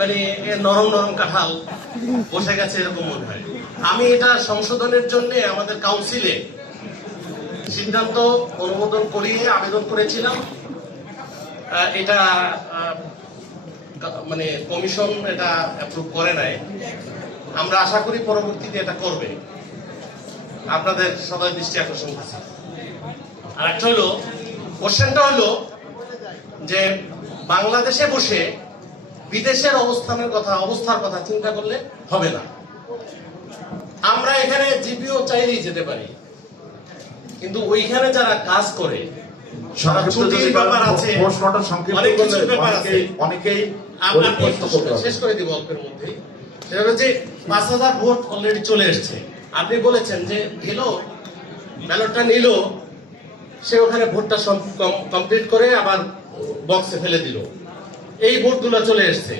মানে নরম নরম কাঁঠাল বসে গেছে এরকম মনে হয়। আমি এটা সংশোধনের জন্য আমাদের কাউন্সিলে সিদ্ধান্ত অনুমোদন করিয়ে আবেদন করেছিলাম। এটা মানে কমিশন এটা অ্যাপ্রুভ করে নাই। আমরা আশা করি পরবর্তীতে এটা করবে। আপনাদের সবাই দৃষ্টি আকর্ষণ করছি। আর একটা হলো কোশ্চেনটা হলো যে বাংলাদেশে বসে বিদেশের অবস্থার কথা চিন্তা করলে হবে না। আমরা এখানে জিপিও চাইলেই যেতে পারি, কিন্তু ওইখানে যারা কাজ করে ছুটির ব্যাপার আছে, অনেক কিছুর ব্যাপার আছে। শেষ করে দিব অল্পের মধ্যেই। সেটা হলো যে ৫,০০০ ভোট অলরেডি চলে এসছে। আপনি বলেছেন যে এলো ব্যালটটা নিল, সে ওখানে ভোটটা কমপ্লিট করে আবার বক্সে ফেলে দিল, এই ভোটগুলো চলে এসছে।